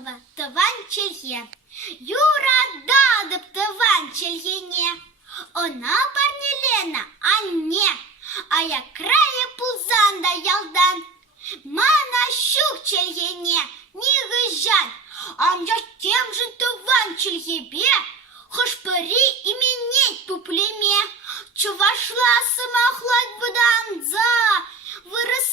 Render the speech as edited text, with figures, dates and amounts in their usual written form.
Павлова тыван челье. Юра дадып тыван чельене. Она парнелена, а не. А я крае пулзанда ялдан. Мана щук чельене, не гыжан. Амжа тем же тыван чельебе. Хошпыри именеть туплеме. Чувашла самохлать буданза. Вырос